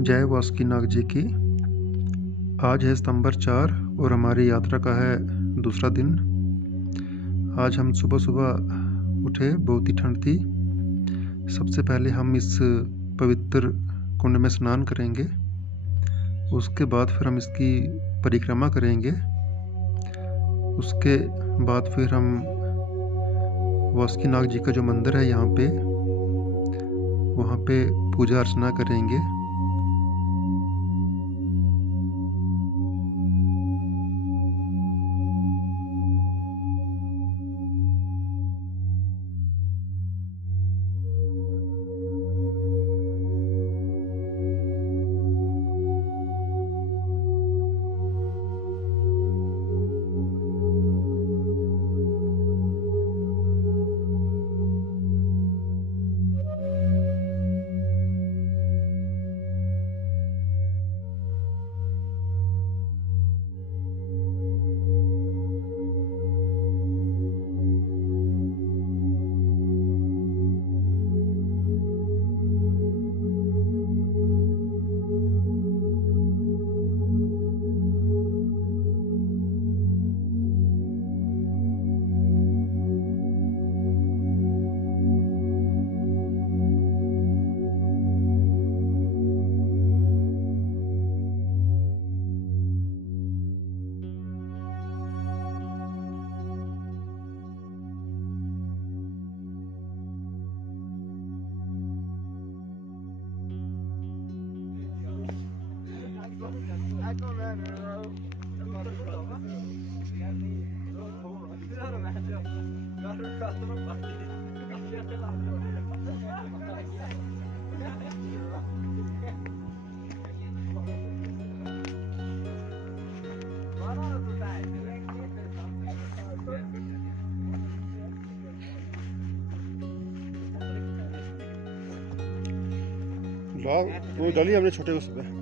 जय वासुकीनाग जी की। आज है सितंबर 4 और हमारी यात्रा का है दूसरा दिन। आज हम सुबह उठे, बहुत ही ठंड थी। सबसे पहले हम इस पवित्र कुंड में स्नान करेंगे, उसके बाद फिर हम इसकी परिक्रमा करेंगे। उसके बाद फिर हम वासुकीनाग जी का जो मंदिर है वहाँ पे पूजा अर्चना करेंगे। वो डाली हमने छोटे को सुबह।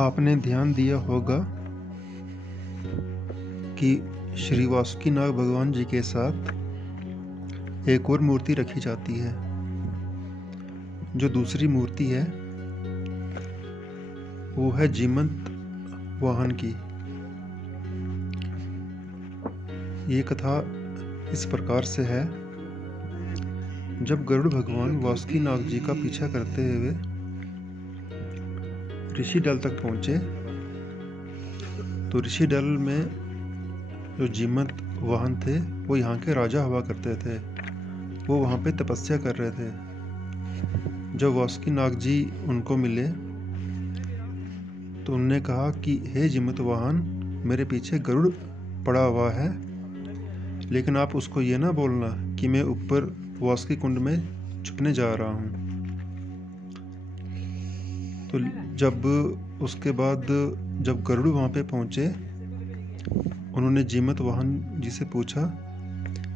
आपने ध्यान दिया होगा कि श्री वासुकीनाग भगवान जी के साथ एक और मूर्ति रखी जाती है। जो दूसरी मूर्ति है वो है जीमंत वाहन की। ये कथा इस प्रकार से है। जब गरुड़ भगवान वासुकीनाग जी का पीछा करते हुए ऋषि दल तक पहुंचे तो ऋषि दल में जो जीमंत वाहन थे वो यहाँ के राजा हुआ करते थे। वो वहाँ पे तपस्या कर रहे थे। जब वासुकीनाग जी उनको मिले तो उन्होंने कहा कि हे जीमंत वाहन, मेरे पीछे गरुड़ पड़ा हुआ है, लेकिन आप उसको ये ना बोलना कि मैं ऊपर वासुकी कुंड में छुपने जा रहा हूँ। तो जब उसके बाद जब गरुड़ वहाँ पे पहुँचे, उन्होंने जीमंत वाहन जी से पूछा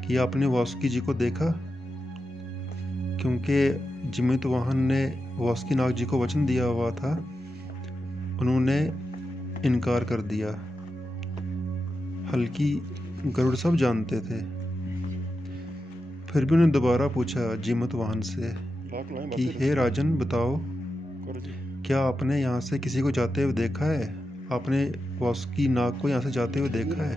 कि आपने वासुकी जी को देखा, क्योंकि जीमंत वाहन ने वासुकीनाग जी को वचन दिया हुआ था। उन्होंने इनकार कर दिया। हल्की गरुड़ सब जानते थे। फिर भी उन्होंने दोबारा पूछा जीमंत वाहन से कि हे राजन, बताओ, क्या आपने यहाँ से किसी को जाते हुए देखा है? आपने वासुकीनाग को यहाँ से जाते हुए देखा है?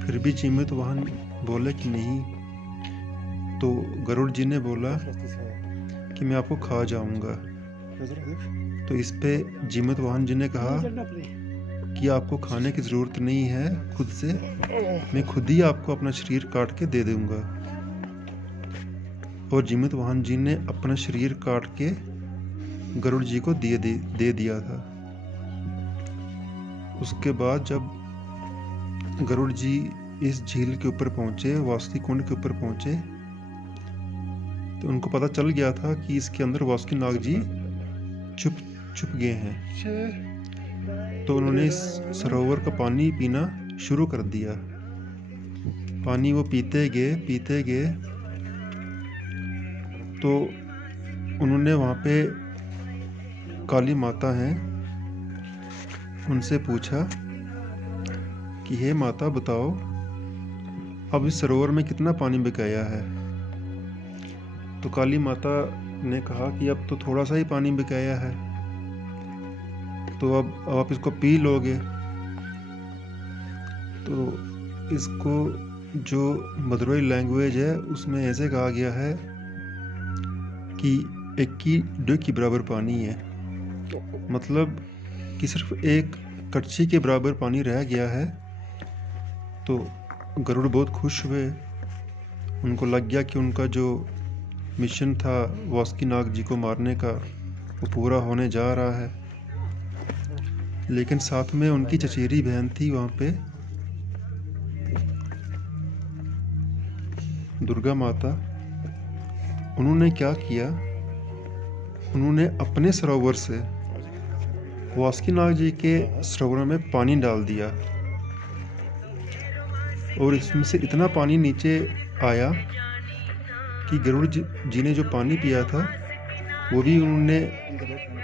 फिर भी जीमंत वाहन बोले कि नहीं। तो गरुड़ जी ने बोला कि मैं आपको खा जाऊंगा। तो इस पे जीमंत वाहन जी ने कहा कि आपको खाने की ज़रूरत नहीं है, खुद से मैं खुद ही आपको अपना शरीर काट के दे दूंगा। और जीमंत वाहन जी ने अपना शरीर काट के गरुड़ जी को दे दिया था। उसके बाद जब गरुड़ जी इस झील के ऊपर पहुंचे, वासुकी कुंड के ऊपर पहुंचे, तो उनको पता चल गया था कि इसके अंदर वासुकी नाग जी छुप गए हैं। तो उन्होंने इस सरोवर का पानी पीना शुरू कर दिया। पानी वो पीते गए तो उन्होंने वहाँ पे काली माता हैं, उनसे पूछा कि हे माता बताओ, अब इस सरोवर में कितना पानी बकाया है। तो काली माता ने कहा कि अब तो थोड़ा सा ही पानी बकाया है, तो अब आप इसको पी लोगे। तो इसको जो भद्रोई लैंग्वेज है उसमें ऐसे कहा गया है कि 1 की बराबर पानी है, मतलब कि सिर्फ 1 कड़छी के बराबर पानी रह गया है। तो गरुड़ बहुत खुश हुए, उनको लग गया कि उनका जो मिशन था वासुकी नाग जी को मारने का वो पूरा होने जा रहा है। लेकिन साथ में उनकी चचेरी बहन थी वहाँ पे, दुर्गा माता। उन्होंने क्या किया, उन्होंने अपने सरोवर से वासुकी नाग जी के सरोवर में पानी डाल दिया और इसमें से इतना पानी नीचे आया कि गरुड़ जी ने जो पानी पिया था वो भी उन्होंने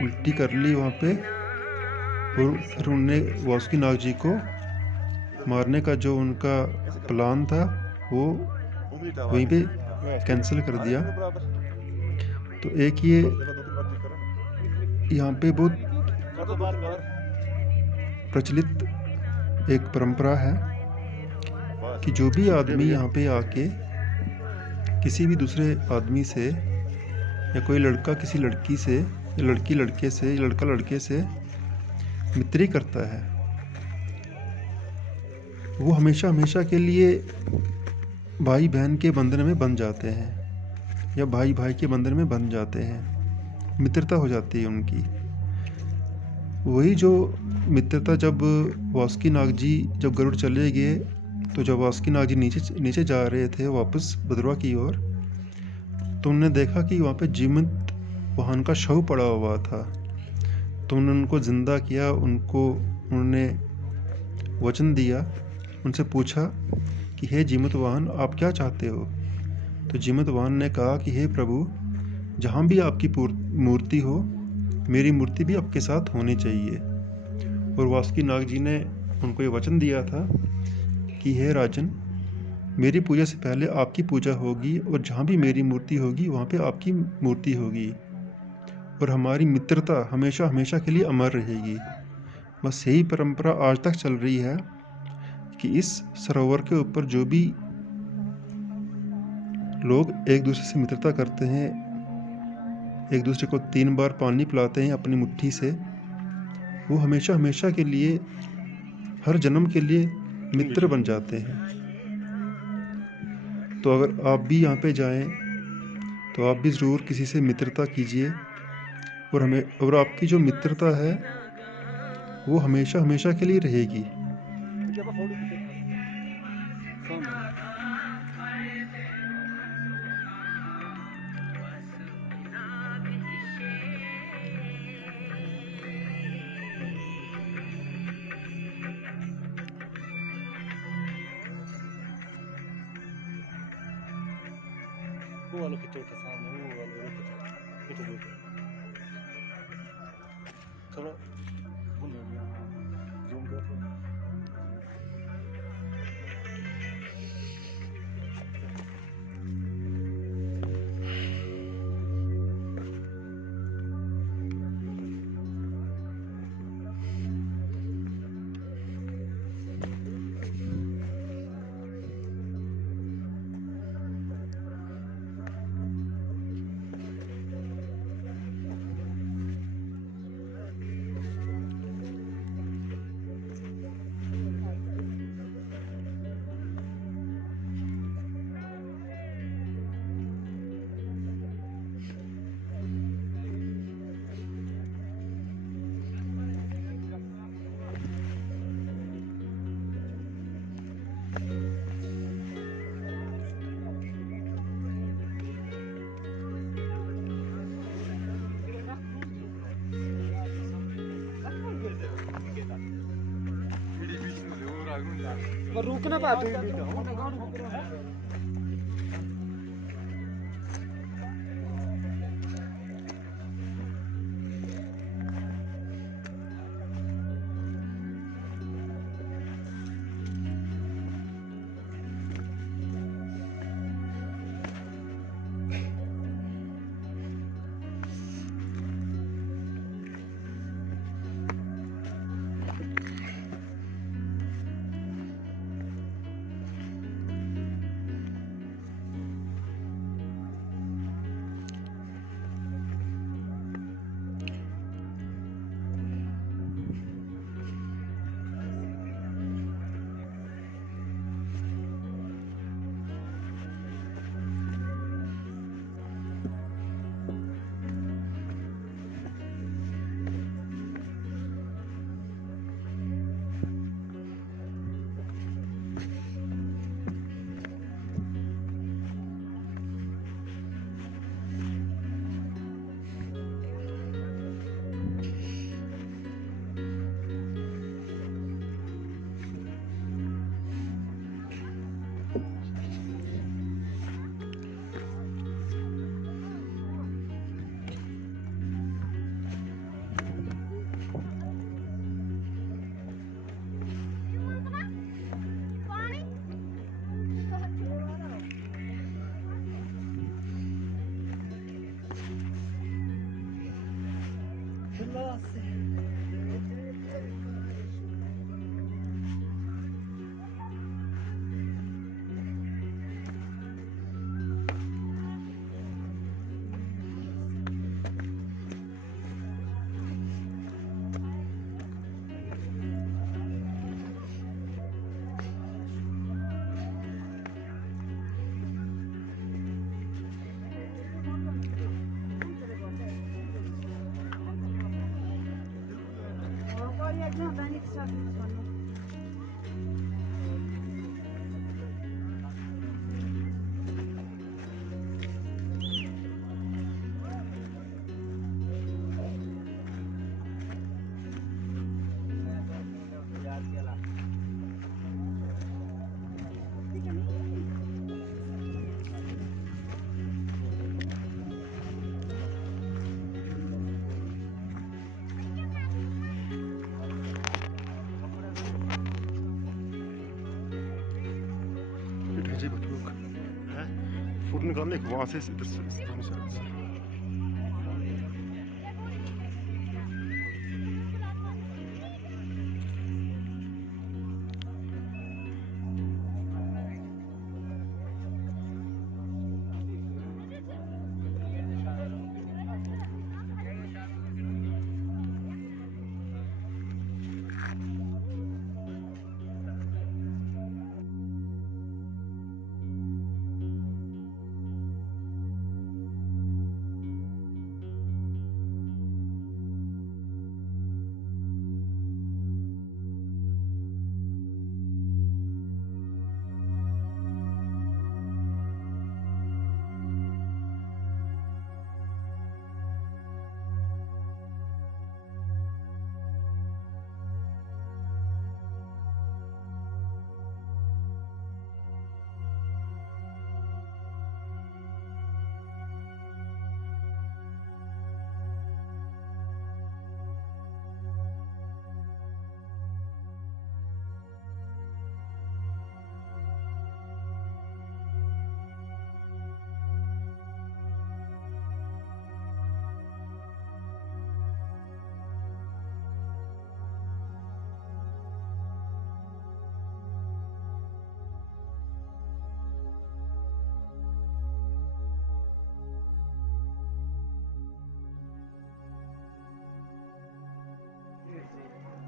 उल्टी कर ली वहाँ पे, और फिर उन्होंने वासुकी नाग जी को मारने का जो उनका प्लान था वो वहीं पे कैंसिल कर दिया। तो एक ये यहाँ पे बहुत प्रचलित एक परंपरा है कि जो भी आदमी यहाँ पे आके किसी भी दूसरे आदमी से, या कोई लड़का किसी लड़की से, या लड़की लड़के से, या लड़का लड़के से मित्री करता है, वो हमेशा हमेशा के लिए भाई बहन के बंधन में बंध जाते हैं, या भाई भाई के बंधन में बंध जाते हैं, मित्रता हो जाती है उनकी। वही जो मित्रता जब वासुकी नाग जी जब गरुड़ चले गए, तो जब वासुकी नाग जी नीचे जा रहे थे वापस भद्रवा की ओर, तो उन्होंने देखा कि वहाँ पे जीवंत वाहन का शव पड़ा हुआ था। तो उन्होंने उनको जिंदा किया, उन्होंने वचन दिया, उनसे पूछा कि हे जीवंत वाहन, आप क्या चाहते हो। तो जीवंत वाहन ने कहा कि हे प्रभु, जहाँ भी आपकी मूर्ति हो, मेरी मूर्ति भी आपके साथ होनी चाहिए। और वासुकी नाग जी ने उनको ये वचन दिया था कि हे राजन, मेरी पूजा से पहले आपकी पूजा होगी, और जहाँ भी मेरी मूर्ति होगी वहाँ पे आपकी मूर्ति होगी, और हमारी मित्रता हमेशा हमेशा के लिए अमर रहेगी। बस यही परंपरा आज तक चल रही है कि इस सरोवर के ऊपर जो भी लोग एक दूसरे से मित्रता करते हैं, एक दूसरे को 3 बार पानी पिलाते हैं अपनी मुट्ठी से, वो हमेशा हमेशा के लिए, हर जन्म के लिए मित्र बन जाते हैं। तो अगर आप भी यहाँ पे जाएं तो आप भी ज़रूर किसी से मित्रता कीजिए, और आपकी जो मित्रता है वो हमेशा हमेशा के लिए रहेगी। वो वाला खिंचो उठा सामने, वो वाला खिंचो दो थोड़ा भूल गया, जूम कर थोड़ा। पर रुकना पाते हैं भी तो फूड निकालने के वहाँ से इधर से दोनों साइड से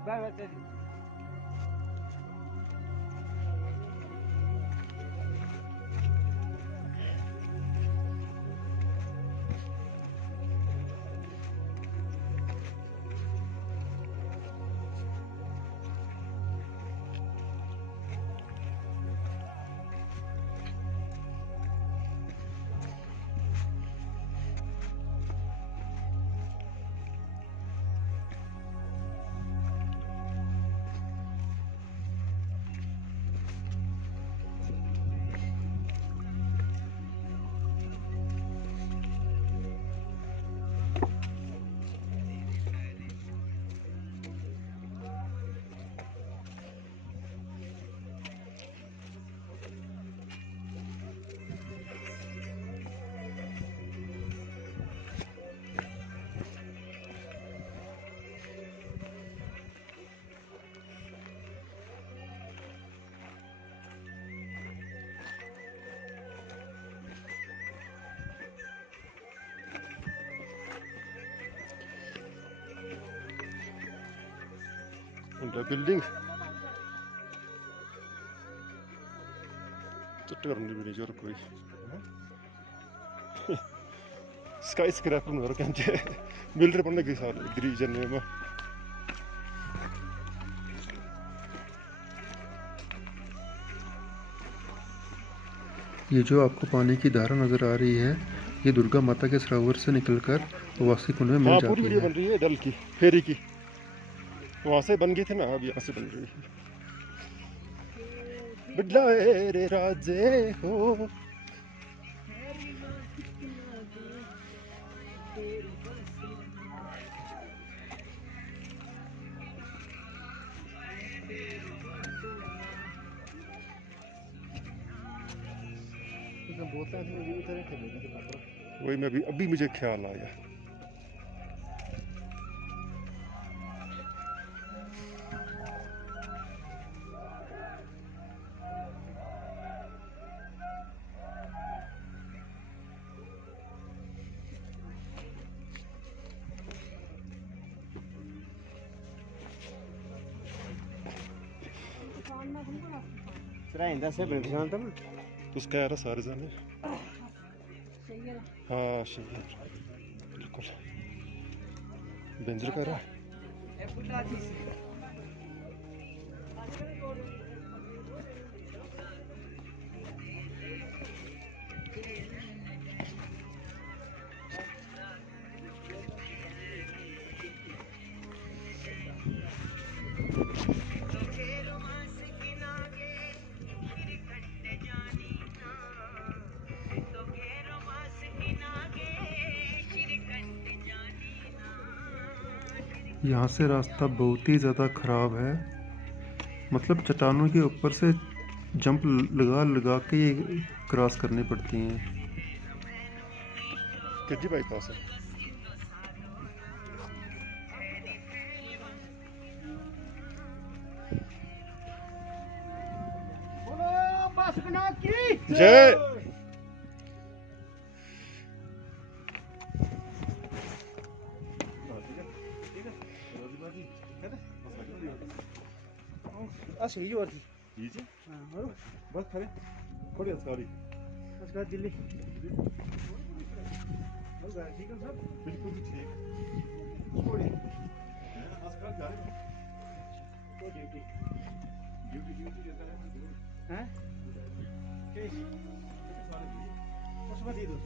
बाय बाय बिल्डिंग चट्टकरंडी बिल्डिंग और कोई स्काई स्क्रैपर नगर कहते बिल्डर पढ़ने के साथ रीजन में ये जो आपको पानी की धारा नज़र आ रही है, ये दुर्गा माता के सरोवर से निकलकर वासी कुंड में मिल पूरी जाती वीडियो है। बन रही है डल की फेरी की, वहां से बन गई थी ना, अब यहाँ से बन रही है। बिडलाए रे राजे हो वही मैं अभी मुझे ख्याल आया। तो उसका यार सारे जाने हाँ सही है बिल्कुल बेंजर कर रहा है। यहाँ से रास्ता बहुत ही ज़्यादा ख़राब है, मतलब चट्टानों के ऊपर से जंप लगा लगा के ये क्रॉस करनी पड़ती हैं। किड्डी बाईपास है। जय सही जो थी जी हाँ और बस खड़े थोड़ी सॉरी उसका दिल्ली और गाड़ी ठीक है सब बिल्कुल ठीक थोड़ी आजकल जा रहे तो ड्यूटी ड्यूटी देता है हैं केस उसमें दे दो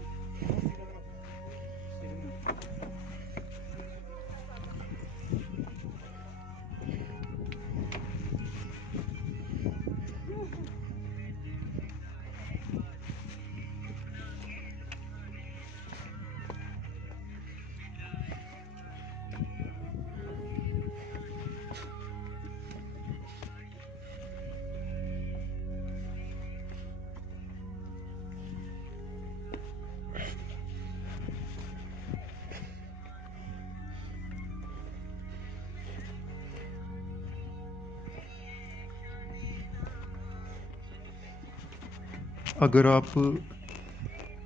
अगर आप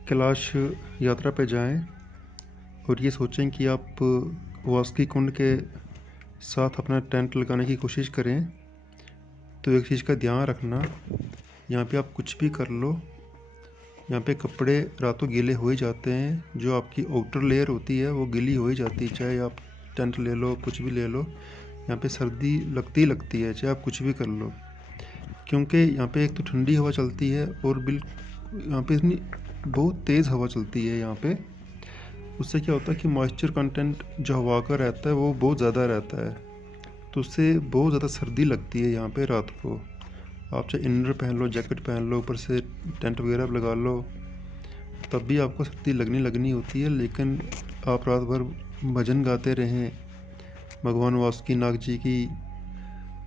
कैलाश यात्रा पे जाएं और ये सोचें कि आप वासुकी कुंड के साथ अपना टेंट लगाने की कोशिश करें, तो एक चीज़ का ध्यान रखना, यहाँ पे आप कुछ भी कर लो, यहाँ पे कपड़े रातों गीले हो ही जाते हैं। जो आपकी आउटर लेयर होती है वो गीली हो ही जाती है, चाहे आप टेंट ले लो, कुछ भी ले लो, यहाँ पे सर्दी लगती है, चाहे आप कुछ भी कर लो। क्योंकि यहाँ पे एक तो ठंडी हवा चलती है और यहाँ पे इतनी बहुत तेज़ हवा चलती है यहाँ पे। उससे क्या होता है कि मॉइस्चर कंटेंट जो हवा का रहता है वो बहुत ज़्यादा रहता है, तो उससे बहुत ज़्यादा सर्दी लगती है यहाँ पे रात को। आप चाहे इनर पहन लो, जैकेट पहन लो, ऊपर से टेंट वगैरह लगा लो, तब भी आपको सर्दी लगनी होती है। लेकिन आप रात भर भजन गाते रहें, भगवान वासुकीनाग जी की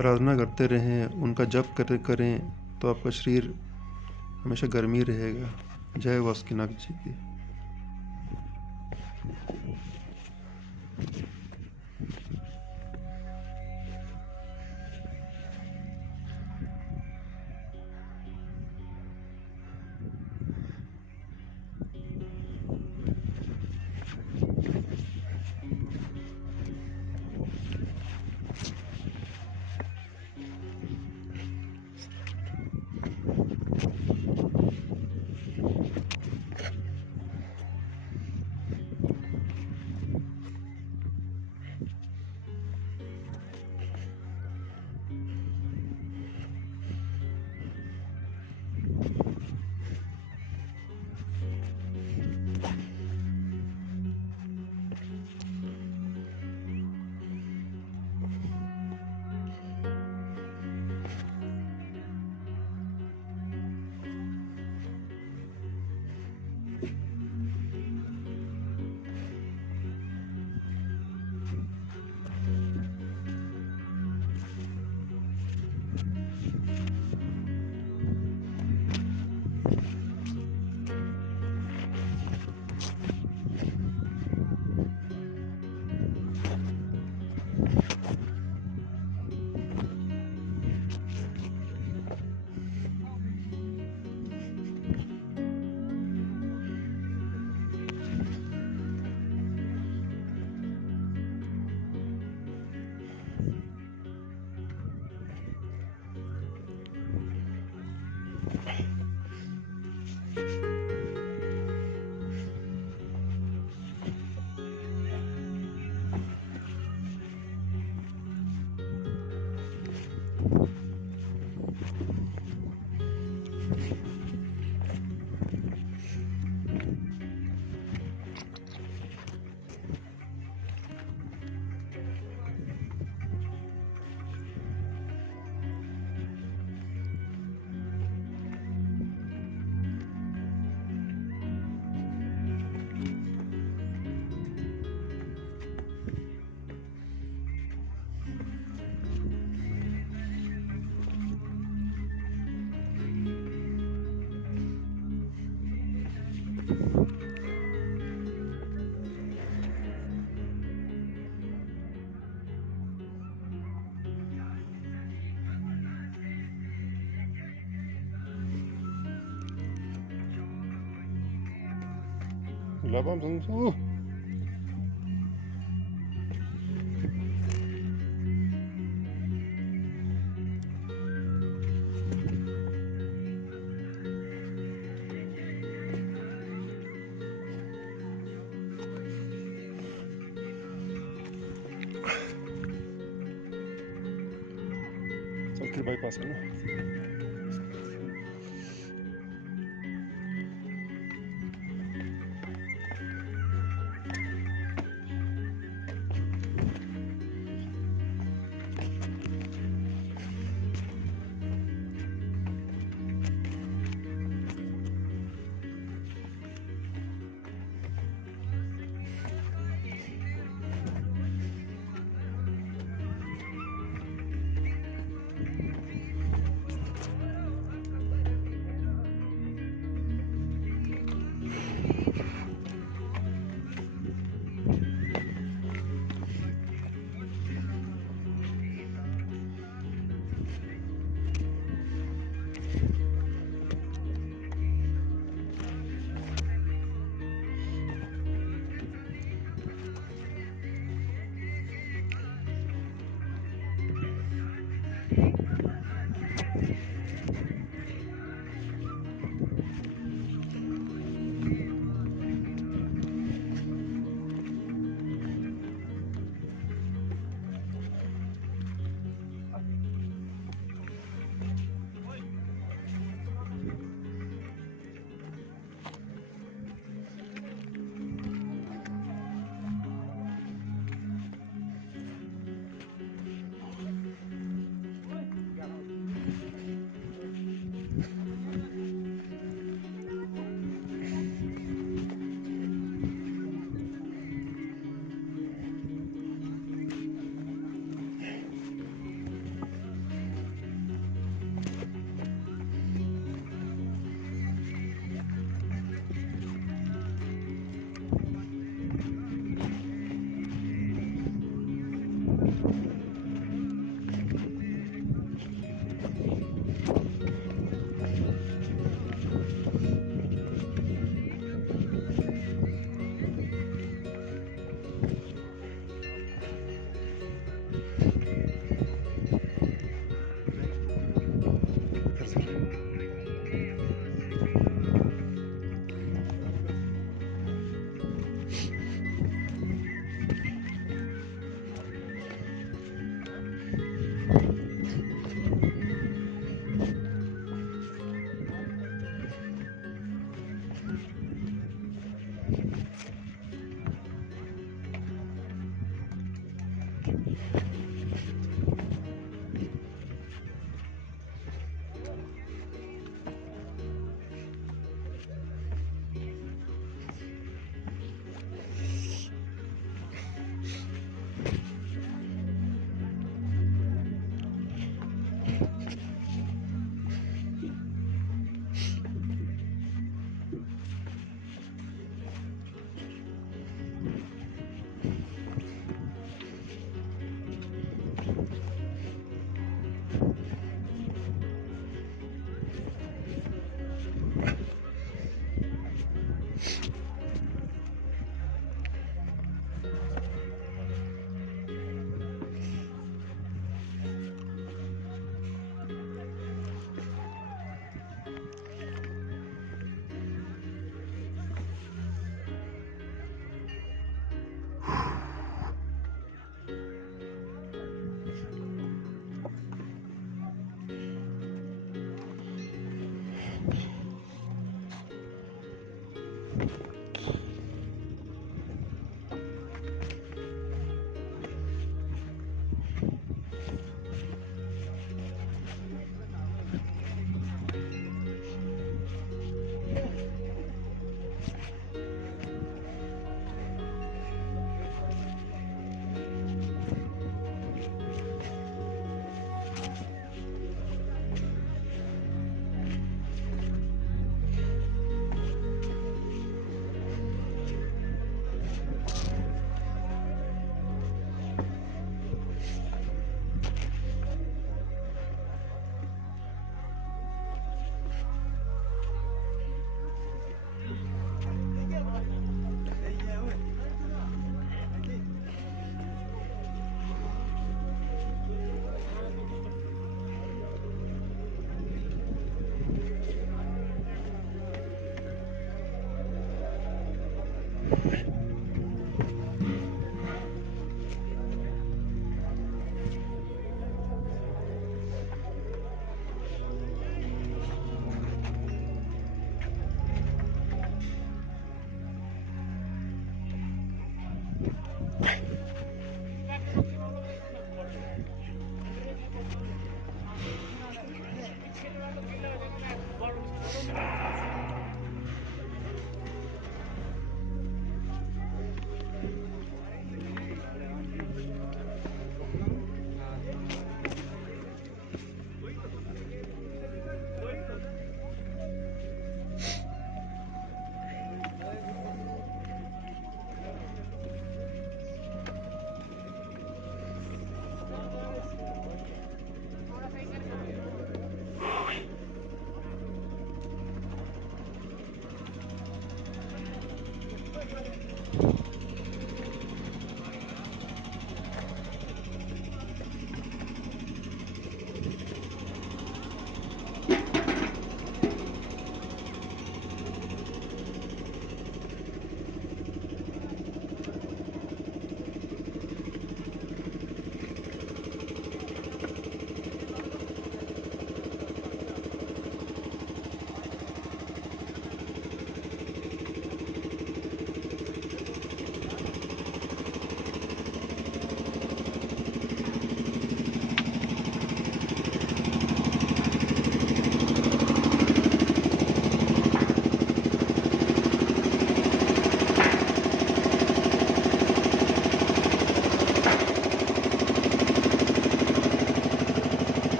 आराधना करते रहें, उनका जप करें, तो आपका शरीर हमेशा गर्मी रहेगा। जय वासुकीनाग जी की। Labam 선수. सर्किल बाईपास है ना।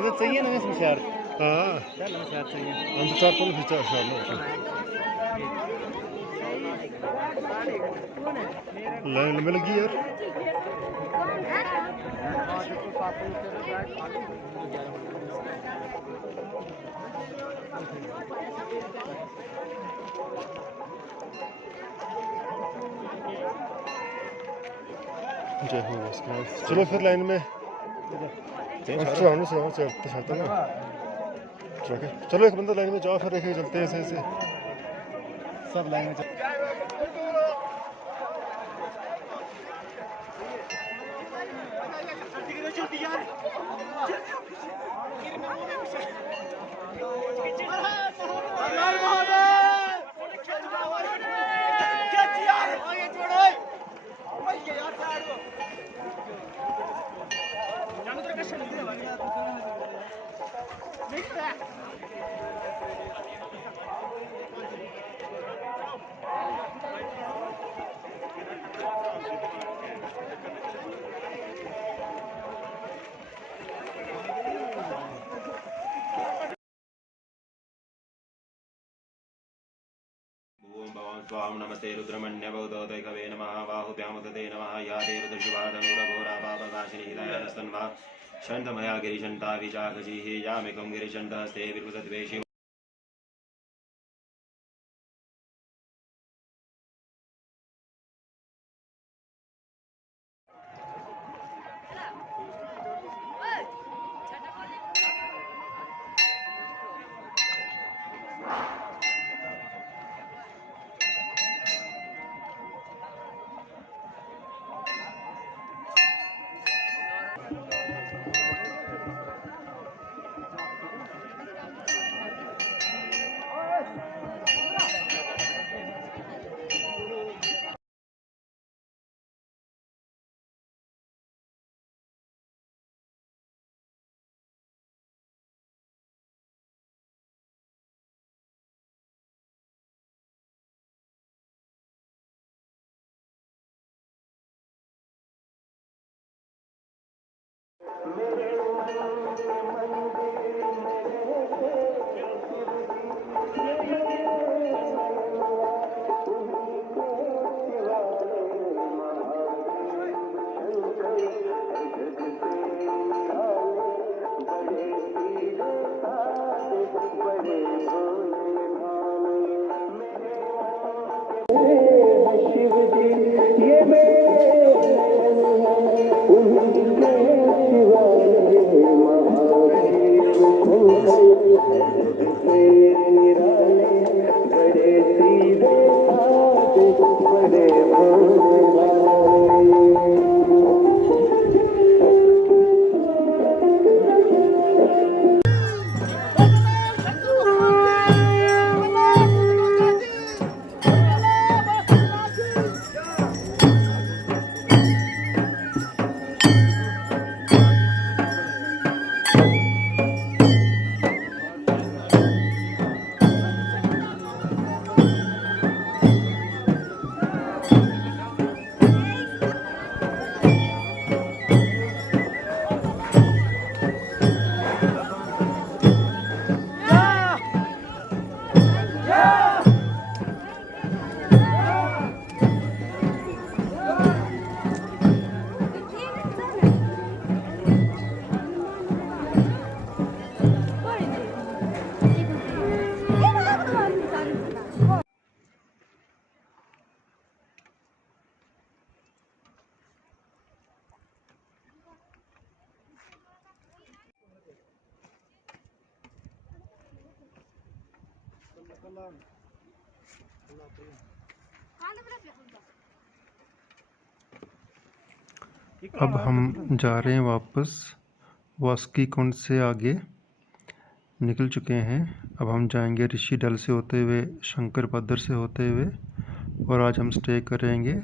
इधर चाहिए ना इसमें शहर हाँ चल हम साथ चाहिए हम तो चार पाँच फिर चार लोग लाइन में लगी यार जय हो नमस्कार चलो फिर लाइन में चलते ना ठीक है चलो एक बंदा लाइन में जाओ फिर देखे चलते हैं ऐसे ऐसे सब लाइन में ओम भवान् स्वां नमस्ते रुद्रमण्यभूतोदैकवे नमः बाहुभ्यामुदते नमः या देवदर्शुभाधनुरघोरापापकाशिनी हितायनस्तन्वा शन्तमया गिरिशन्ता विचाकजीः यामिकं गिरिशन्तहस्ते विकृतद्वेषि अब हम जा रहे हैं वापस वास्की कुंड से आगे निकल चुके हैं। अब हम जाएंगे ऋषि डल से होते हुए शंकर पद्धर से होते हुए और आज हम स्टे करेंगे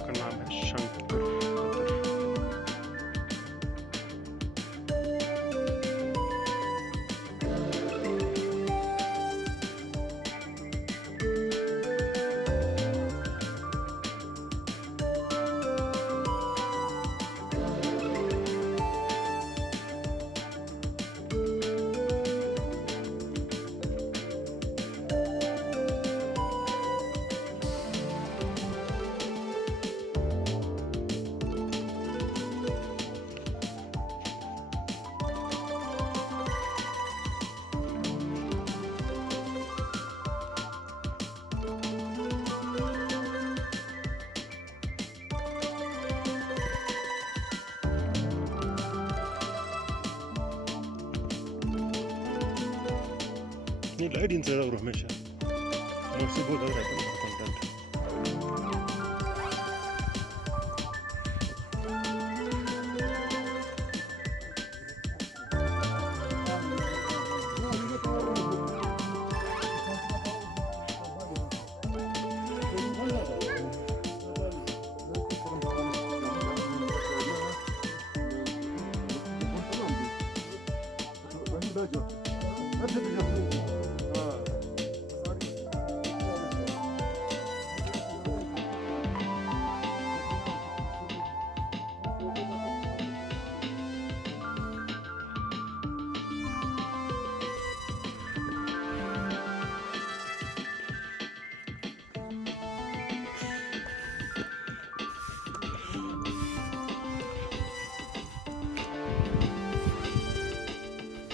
का नाम है शंकर बदर। नहीं लाइट इन और हमेशा मुझसे बहुत लग रहा है content.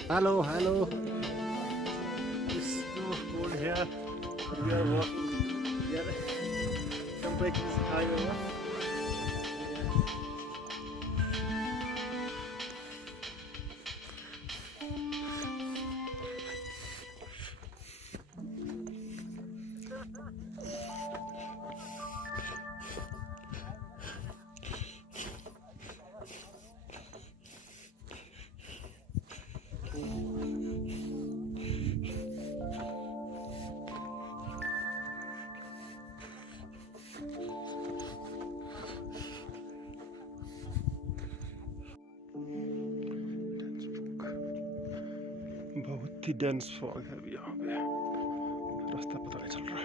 Hello, hello. It's too cold here. We are walking. We are come back this highway. बहुत ही डेंस फॉग है अभी यहाँ पे, रास्ता पता नहीं चल रहा।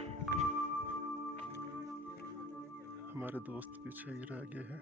हमारे दोस्त पीछे ही रह गए हैं।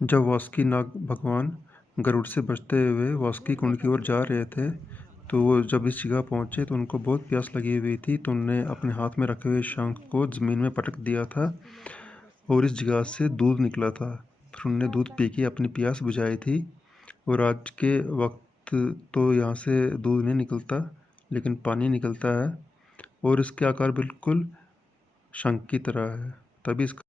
जब वासुकी नाग भगवान गरुड़ से बचते हुए वासुकी कुंड की ओर जा रहे थे, तो वो जब इस जगह पहुँचे तो उनको बहुत प्यास लगी हुई थी। तो उन्होंने अपने हाथ में रखे हुए शंख को ज़मीन में पटक दिया था और इस जगह से दूध निकला था। फिर उन्होंने दूध पी के अपनी प्यास बुझाई थी। और आज के वक्त तो यहाँ से दूध नहीं निकलता, लेकिन पानी निकलता है और इसके आकार बिल्कुल शंख की तरह है, तभी इसका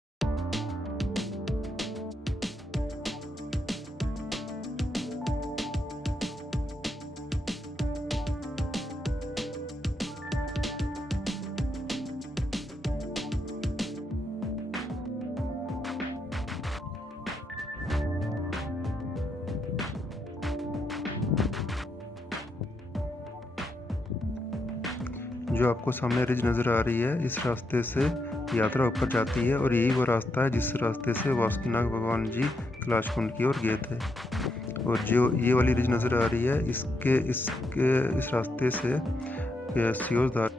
जो आपको सामने रिज नज़र आ रही है, इस रास्ते से यात्रा ऊपर जाती है और यही वो रास्ता है जिस रास्ते से वासुकीनाग भगवान जी कैलाश कुंड की ओर गए थे। और जो ये वाली रिज नज़र आ रही है इस रास्ते से सियोजधार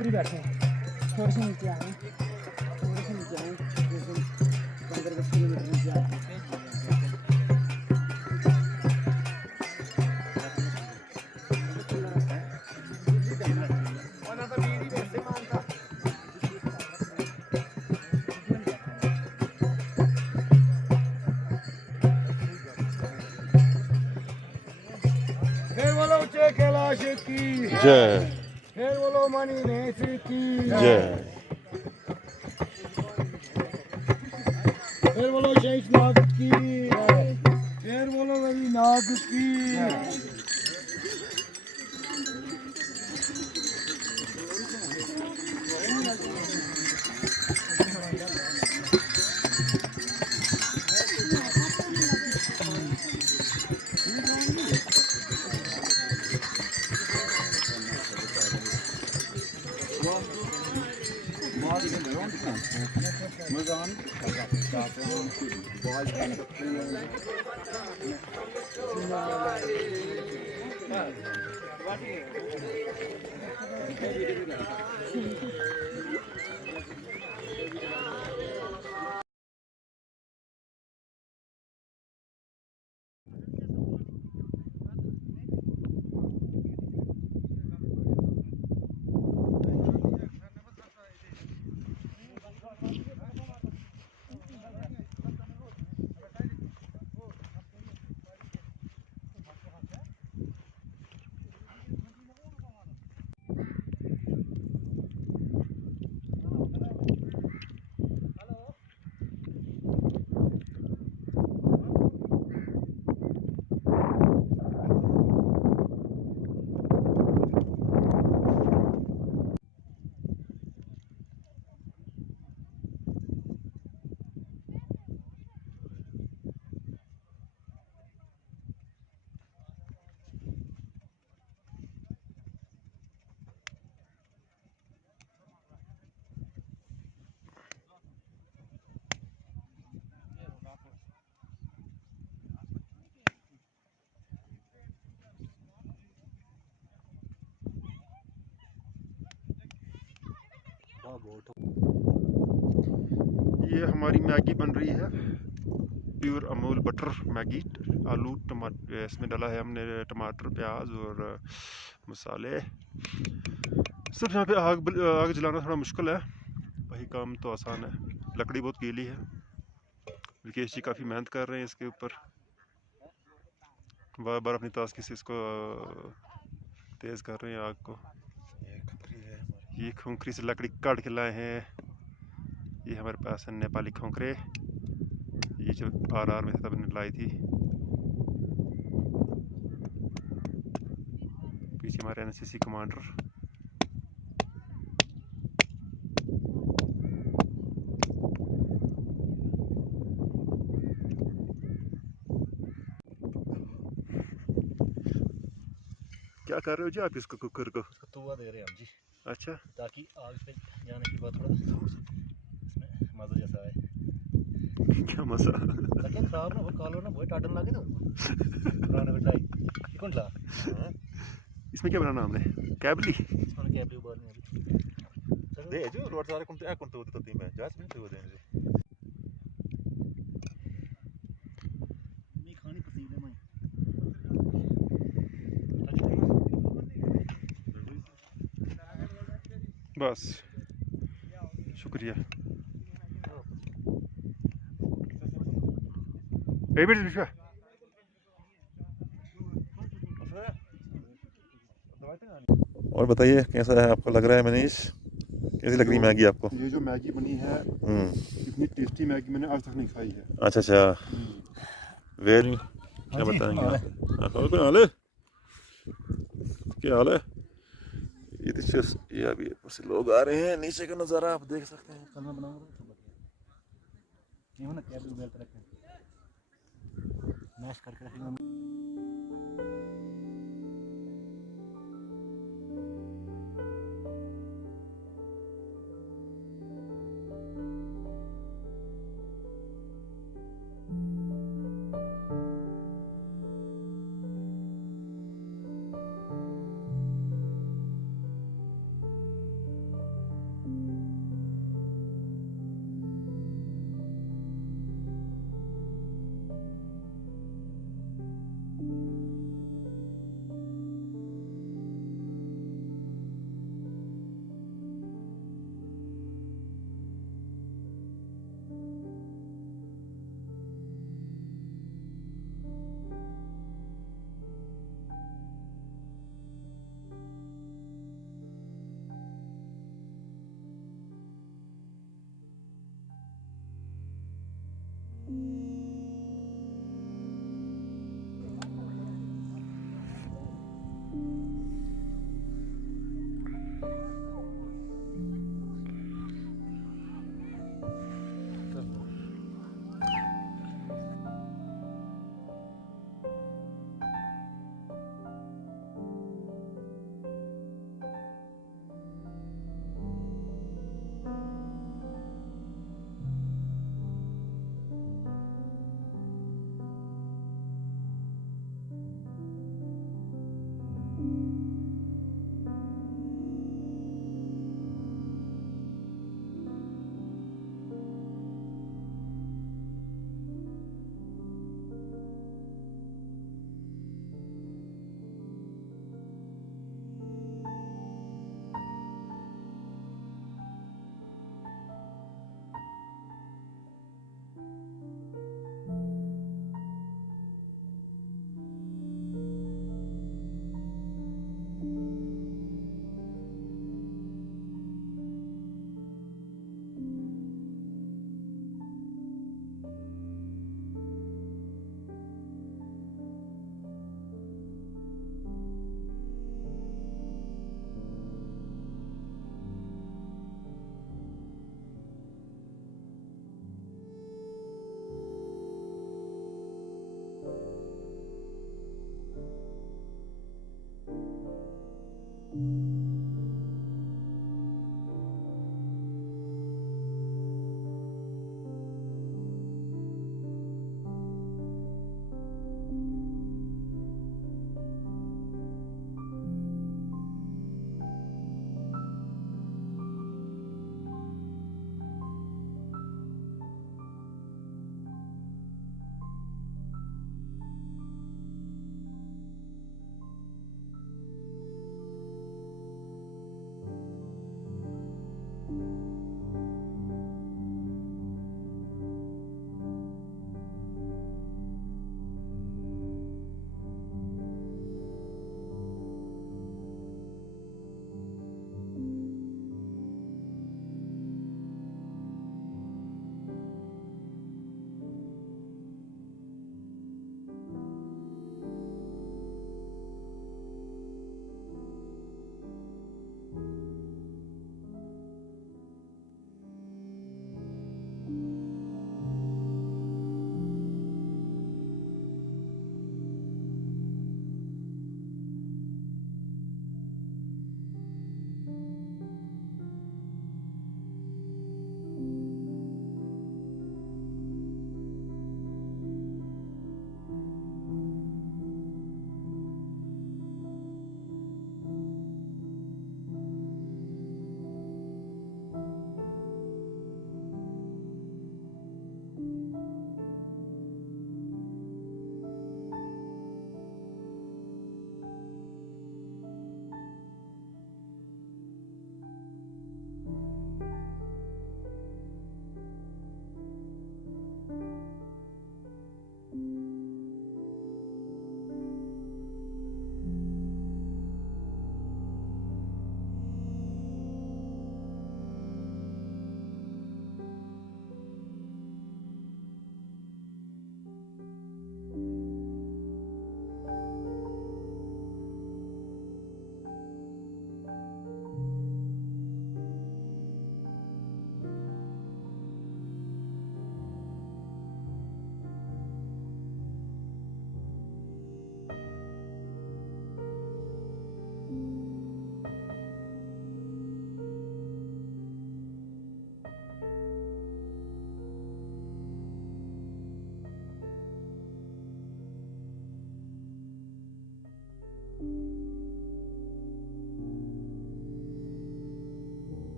ऊपर ही बैठे हैं, थोड़े से नीचे आए, थोड़े से नीचे आए, 15-20 किलोमीटर नीचे आए। फिर बोलो ऊंचे कैलाश की जय फिर बोलो मणि महेश की जय फिर बोलो शेषनाग की फिर बोलो रविनाग की ये हमारी मैगी बन रही है, प्योर अमूल बटर मैगी। आलू टमाटर इसमें डाला है हमने, टमाटर प्याज और मसाले। सिर्फ यहाँ पे आग जलाना थोड़ा मुश्किल है, वही काम तो आसान है। लकड़ी बहुत गीली है, विकेश जी काफ़ी मेहनत कर रहे हैं इसके ऊपर, बार बार अपनी ताजगी से इसको तेज़ कर रहे हैं आग को। ये खोखरी से लकड़ी काट के लाए हैं, ये हमारे पास है नेपाली खोखरे, ये जो आर में तब ने लाई थी। पीछे हमारे एनसीसी कमांडर। क्या कर रहे हो जी आप इसको, कुकर को? तवा दे रहे हैं हम जी, अच्छा, ताकि आग पे जाने के बाद थोड़ा इसमें मज़ा जैसा आए। क्या मजा। ताकि खराब ना हो, कालो ना हो, टाटन लागे तो पुराने बिटाई कौन ला इसमें क्या बनाना हमने? कैबली इसमें कैबली उबालनी है दे जो रोड सारे कुंते आ कुंते होते तो मैं जास में तो दे नहीं खानी पसीने में। बस, शुक्रिया। विश्वा और बताइए कैसा है आपको लग रहा है मनीष, कैसी लग रही मैगी आपको? ये जो मैगी बनी है, इतनी टेस्टी मैगी मैंने आज तक नहीं खाई है। अच्छा अच्छा, वेरी क्या बताएंगे आप? हाल है, क्या हाल है? ये अभी ऊपर से लोग आ रहे हैं, नीचे का नज़ारा आप देख सकते हैं। कल मैं बनाऊंगा नहीं हो ना, कैबली उबाल कर रखें, मैश करके रखेंगे। है।